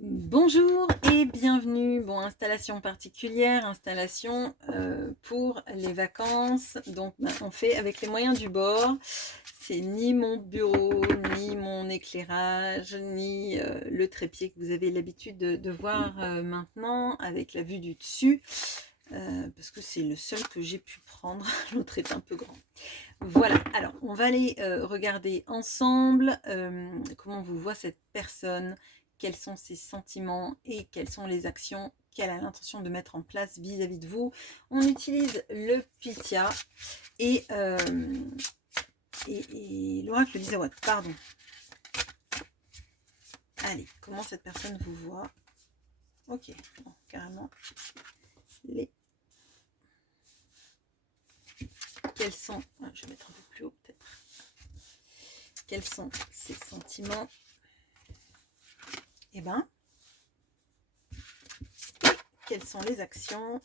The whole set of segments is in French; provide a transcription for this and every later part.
Bonjour et bienvenue. Bon, installation particulière, installation pour les vacances. Donc, on fait avec les moyens du bord. C'est ni mon bureau, ni mon éclairage, ni le trépied que vous avez l'habitude de voir maintenant avec la vue du dessus. Parce que c'est le seul que j'ai pu prendre. L'autre est un peu grand. Voilà, alors on va aller regarder ensemble comment vous voit cette personne, quels sont ses sentiments et quelles sont les actions qu'elle a l'intention de mettre en place vis-à-vis de vous. On utilise le Pythia et, l'oracle des Awatt, pardon. Allez, comment cette personne vous voit? Ok, bon, carrément. Quels sont, je vais mettre un peu plus haut peut-être. Quels sont ses sentiments? Eh ben, quelles sont les actions?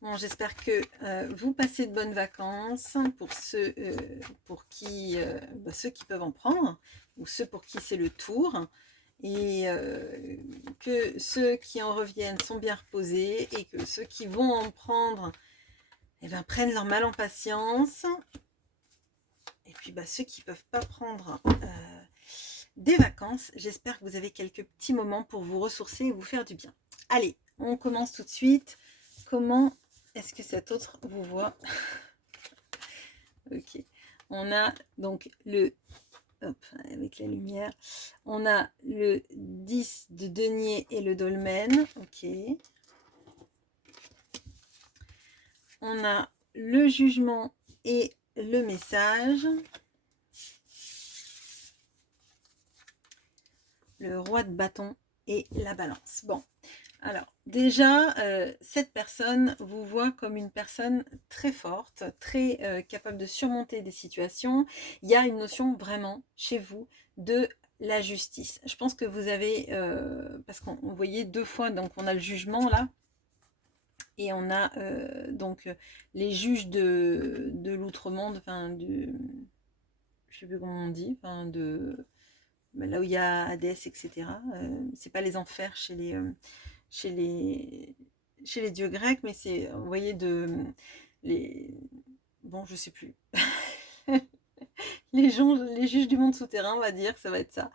Bon, j'espère que vous passez de bonnes vacances pour ceux, ceux qui peuvent en prendre, ou ceux pour qui c'est le tour, et que ceux qui en reviennent sont bien reposés, et que ceux qui vont en prendre prennent leur mal en patience. Et puis ceux qui ne peuvent pas prendre des vacances, j'espère que vous avez quelques petits moments pour vous ressourcer et vous faire du bien. Allez, on commence tout de suite. Comment est-ce que cet autre vous voit? Ok. On a donc le... Hop, avec la lumière. On a le 10 de denier et le dolmen. Ok. On a le jugement et le message. Le roi de bâton et la balance. Bon. Alors, déjà, cette personne vous voit comme une personne très forte, très capable de surmonter des situations. Il y a une notion vraiment chez vous de la justice. Je pense que vous avez, parce qu'on voyait deux fois, donc on a le jugement là, et on a donc les juges de l'outre-monde, enfin du, je sais plus comment on dit, enfin de là où il y a Hadès, etc. C'est pas les enfers chez les, chez les dieux grecs, mais c'est, vous voyez, les, bon, je sais plus, les juges du monde souterrain, on va dire, ça va être ça.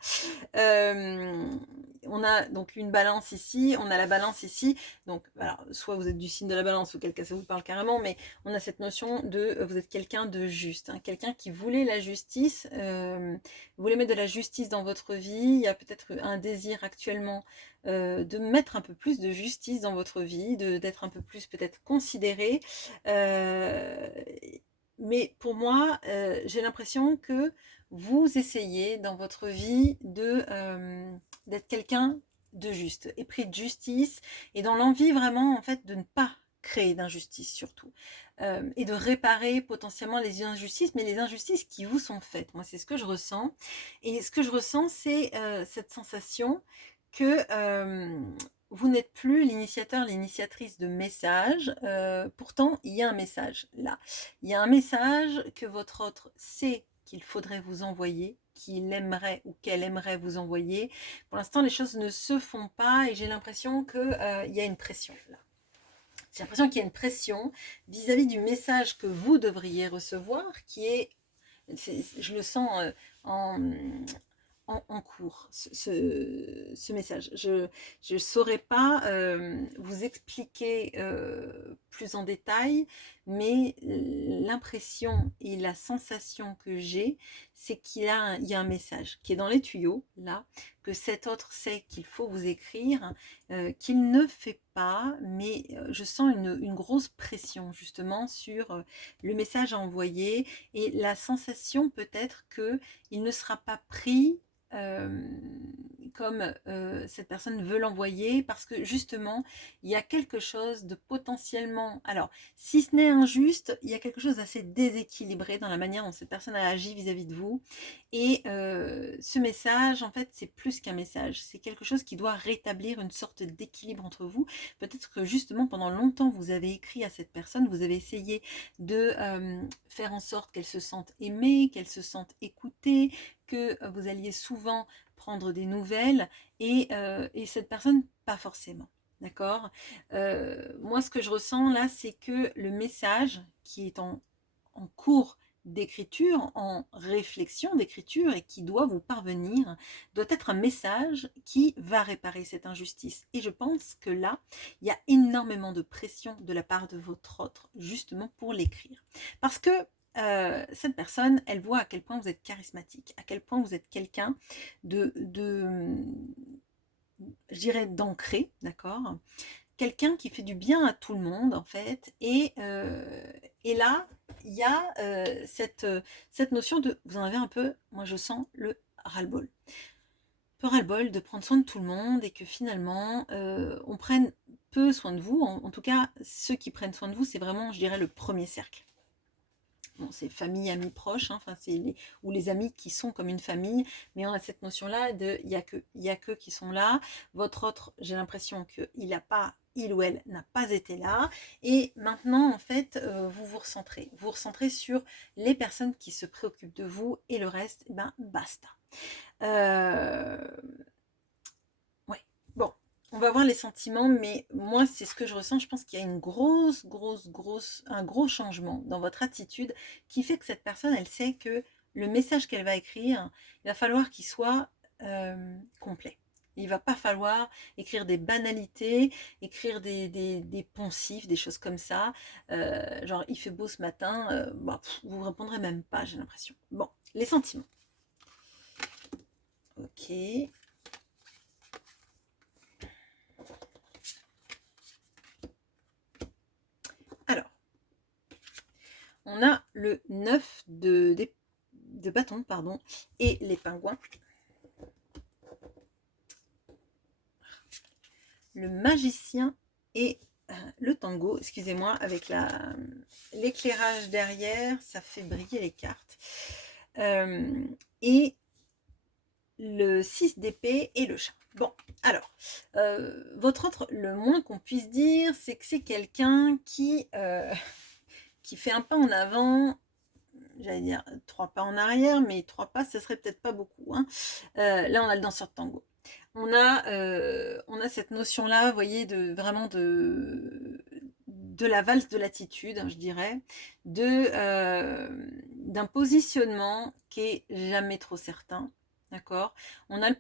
On a donc une balance ici, on a la balance ici, donc alors, soit vous êtes du signe de la balance, ou quelqu'un ça vous parle carrément, mais on a cette notion de, vous êtes quelqu'un de juste, hein, quelqu'un qui voulait la justice, vous voulez mettre de la justice dans votre vie, il y a peut-être un désir actuellement de mettre un peu plus de justice dans votre vie, d'être un peu plus peut-être considéré, mais pour moi, j'ai l'impression que vous essayez dans votre vie d'être quelqu'un de juste, épris de justice, et dans l'envie vraiment en fait de ne pas créer d'injustice surtout, et de réparer potentiellement les injustices, mais les injustices qui vous sont faites. Moi, c'est ce que je ressens, et ce que je ressens, c'est cette sensation que vous n'êtes plus l'initiateur, l'initiatrice de messages. Pourtant, il y a un message là. Il y a un message que votre autre sait qu'il faudrait vous envoyer, qu'il aimerait ou qu'elle aimerait vous envoyer. Pour l'instant, les choses ne se font pas et j'ai l'impression qu'il y a une pression là. J'ai l'impression qu'il y a une pression vis-à-vis du message que vous devriez recevoir, qui est, je le sens en cours, ce message. Je ne saurais pas vous expliquer plus en détail, mais l'impression et la sensation que j'ai, c'est qu'il y a un message qui est dans les tuyaux, là, que cet autre sait qu'il faut vous écrire, qu'il ne fait pas, mais je sens une grosse pression justement sur le message à envoyer et la sensation peut-être qu'il ne sera pas pris, comme cette personne veut l'envoyer, parce que justement, il y a quelque chose de potentiellement, alors, si ce n'est injuste, il y a quelque chose d'assez déséquilibré dans la manière dont cette personne a agi vis-à-vis de vous. Et ce message, en fait, c'est plus qu'un message, c'est quelque chose qui doit rétablir une sorte d'équilibre entre vous. Peut-être que justement, pendant longtemps, vous avez écrit à cette personne, vous avez essayé de faire en sorte qu'elle se sente aimée, qu'elle se sente écoutée, que vous alliez souvent prendre des nouvelles, et cette personne, pas forcément. D'accord. Moi, ce que je ressens là, c'est que le message qui est en cours d'écriture, en réflexion d'écriture et qui doit vous parvenir, doit être un message qui va réparer cette injustice. Et je pense que là, il y a énormément de pression de la part de votre autre, justement pour l'écrire. Parce que cette personne, elle voit à quel point vous êtes charismatique, à quel point vous êtes quelqu'un je dirais, d'ancré, d'accord, quelqu'un qui fait du bien à tout le monde en fait, et là il y a cette notion de, vous en avez un peu, moi je sens le ras-le-bol, peu ras-le-bol de prendre soin de tout le monde, et que finalement on prenne peu soin de vous, en tout cas ceux qui prennent soin de vous, c'est vraiment, je dirais, le premier cercle. Bon, c'est famille, amis proches, hein, enfin, ou les amis qui sont comme une famille, mais on a cette notion-là de il y a que qui sont là. Votre autre, j'ai l'impression il ou elle n'a pas été là. Et maintenant, en fait, vous vous recentrez sur les personnes qui se préoccupent de vous, et le reste, eh ben, basta. Euh, ouais, bon. On va voir les sentiments, mais moi, c'est ce que je ressens. Je pense qu'il y a une un gros changement dans votre attitude qui fait que cette personne, elle sait que le message qu'elle va écrire, il va falloir qu'il soit complet. Il ne va pas falloir écrire des banalités, écrire des poncifs, des choses comme ça. Genre, il fait beau ce matin, vous ne répondrez même pas, j'ai l'impression. Bon, les sentiments. Ok. Alors, on a le 9 de bâton, pardon, et les pingouins. Le magicien et le tango, excusez-moi, avec l'éclairage derrière, ça fait briller les cartes. Et le 6 d'épée et le chat. Bon, alors, votre autre, le moins qu'on puisse dire, c'est que c'est quelqu'un qui fait un pas en avant, j'allais dire 3 pas en arrière, mais 3 pas, ça serait peut-être pas beaucoup, hein. Là, on a le danseur de tango. On a cette notion-là, vous voyez, vraiment de la valse de l'attitude, je dirais, d'un positionnement qui est jamais trop certain. D'accord. On a le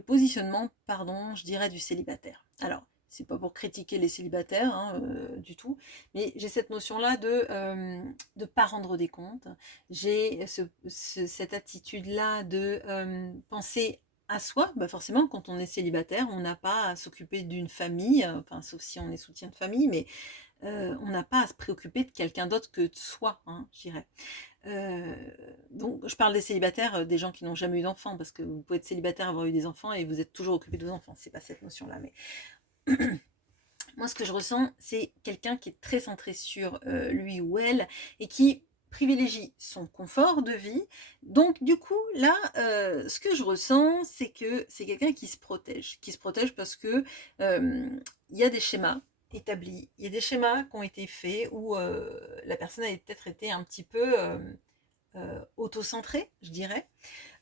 positionnement, pardon, je dirais, du célibataire. Alors, c'est pas pour critiquer les célibataires, hein, du tout, mais j'ai cette notion-là de pas rendre des comptes. J'ai cette attitude-là de penser à soi. Bah forcément, quand on est célibataire, on n'a pas à s'occuper d'une famille, enfin, sauf si on est soutien de famille, mais on n'a pas à se préoccuper de quelqu'un d'autre que de soi, hein, je dirais. Donc, je parle des célibataires, des gens qui n'ont jamais eu d'enfants, parce que vous pouvez être célibataire, avoir eu des enfants, et vous êtes toujours occupé de vos enfants. C'est pas cette notion-là, mais moi, ce que je ressens, c'est quelqu'un qui est très centré sur lui ou elle, et qui privilégie son confort de vie. Donc, du coup, là, ce que je ressens, c'est que c'est quelqu'un qui se protège parce que il y a des schémas établis, il y a des schémas qui ont été faits où la personne a peut-être été un petit peu auto-centrée, je dirais,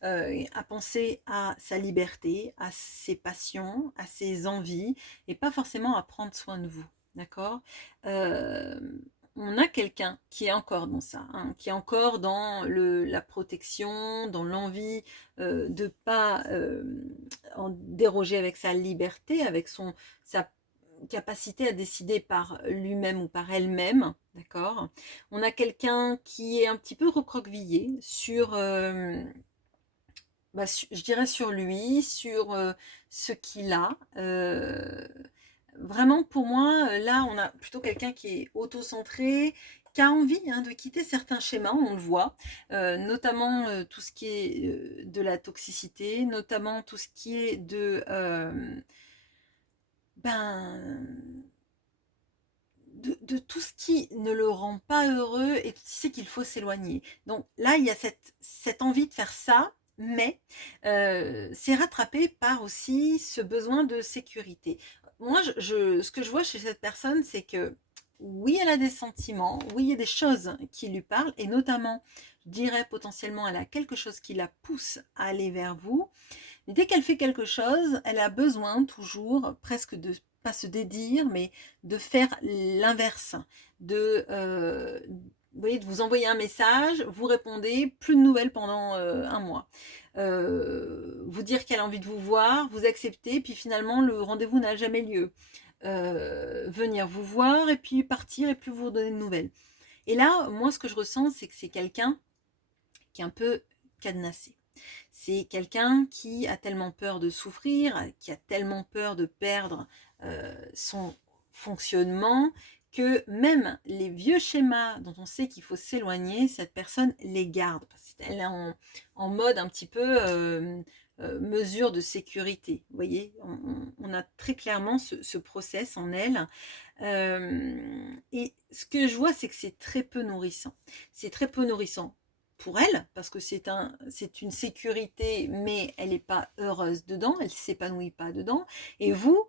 à penser à sa liberté, à ses passions, à ses envies, et pas forcément à prendre soin de vous. D'accord. euh, on a quelqu'un qui est encore dans ça, hein, qui est encore dans la protection, dans l'envie de ne pas en déroger avec sa liberté, avec sa capacité à décider par lui-même ou par elle-même, d'accord. On a quelqu'un qui est un petit peu recroquevillé sur je dirais sur lui, sur ce qu'il a. Vraiment, pour moi, là, on a plutôt quelqu'un qui est auto-centré, qui a envie de quitter certains schémas, on le voit, notamment tout ce qui est de la toxicité, notamment tout ce qui est de tout ce qui ne le rend pas heureux et qui sait qu'il faut s'éloigner. Donc là, il y a cette envie de faire ça, mais c'est rattrapé par aussi ce besoin de sécurité. Moi, ce que je vois chez cette personne, c'est que oui, elle a des sentiments, oui, il y a des choses qui lui parlent, et notamment, je dirais potentiellement, elle a quelque chose qui la pousse à aller vers vous. Mais dès qu'elle fait quelque chose, elle a besoin toujours presque de pas se dédire, mais de faire l'inverse, vous voyez, de vous envoyer un message, vous répondez, plus de nouvelles pendant un mois. Vous dire qu'elle a envie de vous voir, vous acceptez, puis finalement le rendez-vous n'a jamais lieu. Venir vous voir et puis partir et plus vous donner de nouvelles. Et là, moi, ce que je ressens, c'est que c'est quelqu'un qui est un peu cadenassé. C'est quelqu'un qui a tellement peur de souffrir, qui a tellement peur de perdre son fonctionnement, que même les vieux schémas dont on sait qu'il faut s'éloigner, cette personne les garde. Parce qu'elle est en mode un petit peu mesure de sécurité. Vous voyez, on a très clairement ce process en elle. Et ce que je vois, c'est que c'est très peu nourrissant. C'est très peu nourrissant pour elle, parce que c'est une sécurité, mais elle n'est pas heureuse dedans, elle ne s'épanouit pas dedans. Et vous,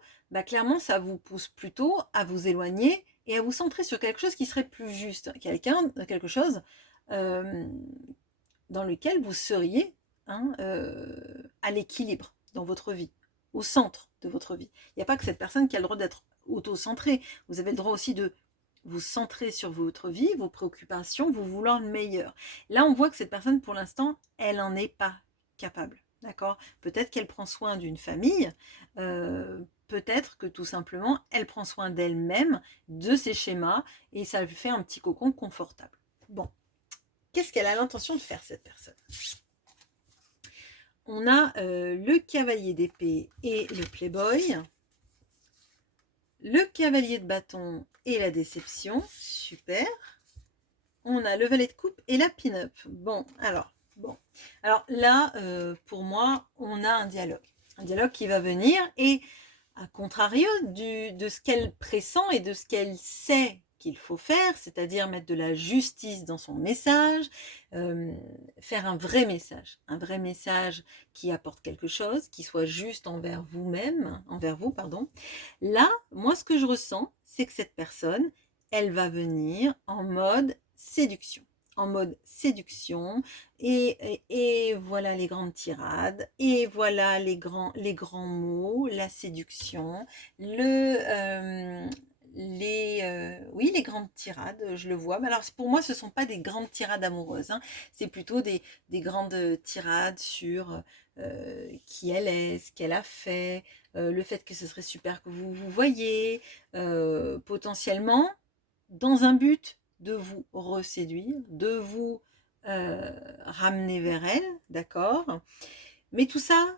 clairement, ça vous pousse plutôt à vous éloigner et à vous centrer sur quelque chose qui serait plus juste. Quelque chose dans lequel vous seriez à l'équilibre dans votre vie, au centre de votre vie. Il n'y a pas que cette personne qui a le droit d'être auto-centrée. Vous avez le droit aussi de vous centrer sur votre vie, vos préoccupations, vous vouloir le meilleur. Là, on voit que cette personne, pour l'instant, elle n'en est pas capable. D'accord ? Peut-être qu'elle prend soin d'une famille, peut-être que tout simplement, elle prend soin d'elle-même, de ses schémas, et ça lui fait un petit cocon confortable. Bon, qu'est-ce qu'elle a l'intention de faire, cette personne ? On a le cavalier d'épée et le playboy. Le cavalier de bâton et la déception, super. On a le valet de coupe et la pin-up. Bon. Alors là, pour moi, on a un dialogue qui va venir, et à contrario de ce qu'elle pressent et de ce qu'elle sait qu'il faut faire, c'est-à-dire mettre de la justice dans son message, faire un vrai message qui apporte quelque chose, qui soit juste envers vous, pardon. Là, moi, ce que je ressens, c'est que cette personne, elle va venir en mode séduction. Et voilà les grandes tirades, et voilà les grands mots, la séduction, les grandes tirades, je le vois. Mais alors pour moi, ce ne sont pas des grandes tirades amoureuses, c'est plutôt des grandes tirades sur qui elle est, ce qu'elle a fait, le fait que ce serait super que vous vous voyez, potentiellement dans un but de vous reséduire, de vous ramener vers elle, d'accord ? Mais tout ça,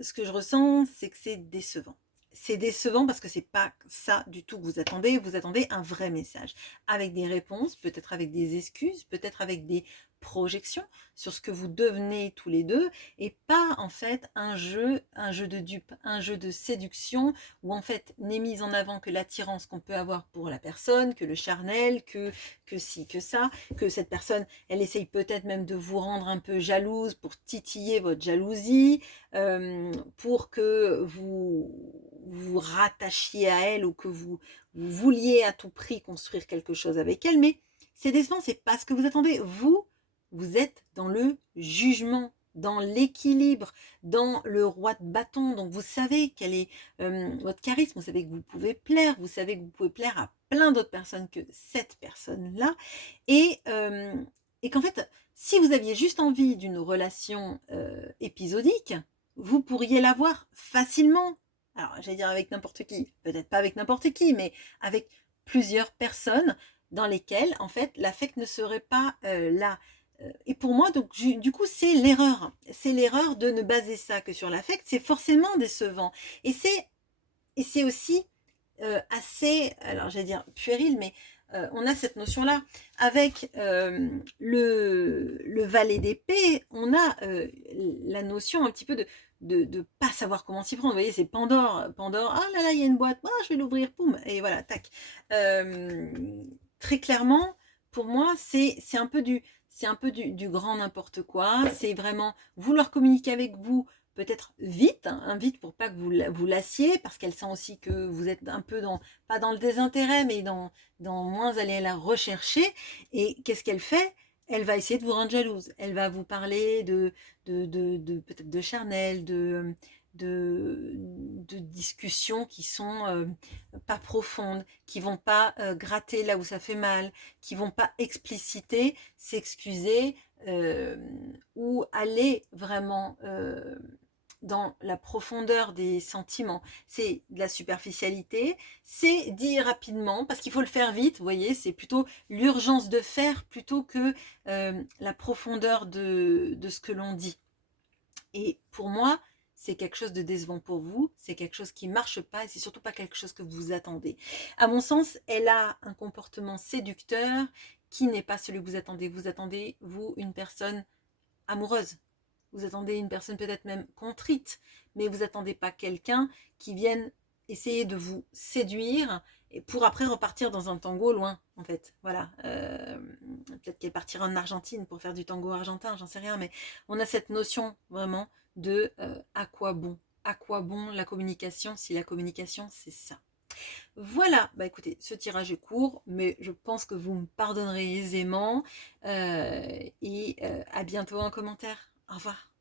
ce que je ressens, c'est que c'est décevant. C'est décevant parce que c'est pas ça du tout que vous attendez. Vous attendez un vrai message, avec des réponses, peut-être avec des excuses, peut-être avec des projections sur ce que vous devenez tous les deux, et pas en fait un jeu de dupe, un jeu de séduction où en fait n'est mise en avant que l'attirance qu'on peut avoir pour la personne, que le charnel, que ci, que ça, que cette personne, elle essaye peut-être même de vous rendre un peu jalouse pour titiller votre jalousie, pour que vous rattachiez à elle, ou que vous vouliez à tout prix construire quelque chose avec elle. Mais c'est décevant, c'est pas ce que vous attendez. Vous êtes dans le jugement, dans l'équilibre, dans le roi de bâton. Donc vous savez quel est votre charisme, vous savez que vous pouvez plaire, vous savez que vous pouvez plaire à plein d'autres personnes que cette personne-là, et qu'en fait, si vous aviez juste envie d'une relation épisodique, vous pourriez l'avoir facilement. Alors, j'allais dire avec n'importe qui, peut-être pas avec n'importe qui, mais avec plusieurs personnes dans lesquelles, en fait, l'affect ne serait pas là. Et pour moi, donc, du coup, c'est l'erreur. C'est l'erreur de ne baser ça que sur l'affect. C'est forcément décevant. Et c'est aussi assez, alors j'allais dire puéril, mais on a cette notion-là. Avec le valet d'épée, on a la notion un petit peu de pas savoir comment s'y prendre. Vous voyez, c'est Pandore. Pandore, ah là là, il y a une boîte, ah, je vais l'ouvrir, poum, et voilà, tac. Très clairement, pour moi, c'est un peu du grand n'importe quoi. C'est vraiment vouloir communiquer avec vous, peut-être vite, hein, vite pour pas que vous lassiez, parce qu'elle sent aussi que vous êtes un peu pas dans le désintérêt, mais dans moins aller la rechercher. Et qu'est-ce qu'elle fait? Elle va essayer de vous rendre jalouse. Elle va vous parler peut-être de charnel, de discussions qui sont pas profondes, qui vont pas gratter là où ça fait mal, qui vont pas expliciter, s'excuser ou aller vraiment dans la profondeur des sentiments. C'est de la superficialité, c'est dit rapidement, parce qu'il faut le faire vite, vous voyez, c'est plutôt l'urgence de faire plutôt que la profondeur de ce que l'on dit. Et pour moi, c'est quelque chose de décevant pour vous, c'est quelque chose qui ne marche pas et c'est surtout pas quelque chose que vous attendez. À mon sens, elle a un comportement séducteur qui n'est pas celui que vous attendez. Vous attendez, vous, une personne amoureuse. Vous attendez une personne peut-être même contrite, mais vous attendez pas quelqu'un qui vienne essayer de vous séduire et pour après repartir dans un tango loin, en fait. Voilà. Peut-être qu'elle partira en Argentine pour faire du tango argentin, j'en sais rien, mais on a cette notion vraiment de à quoi bon? À quoi bon la communication si la communication c'est ça? Voilà, bah écoutez, ce tirage est court, mais je pense que vous me pardonnerez aisément. Et à bientôt en commentaire. Au revoir.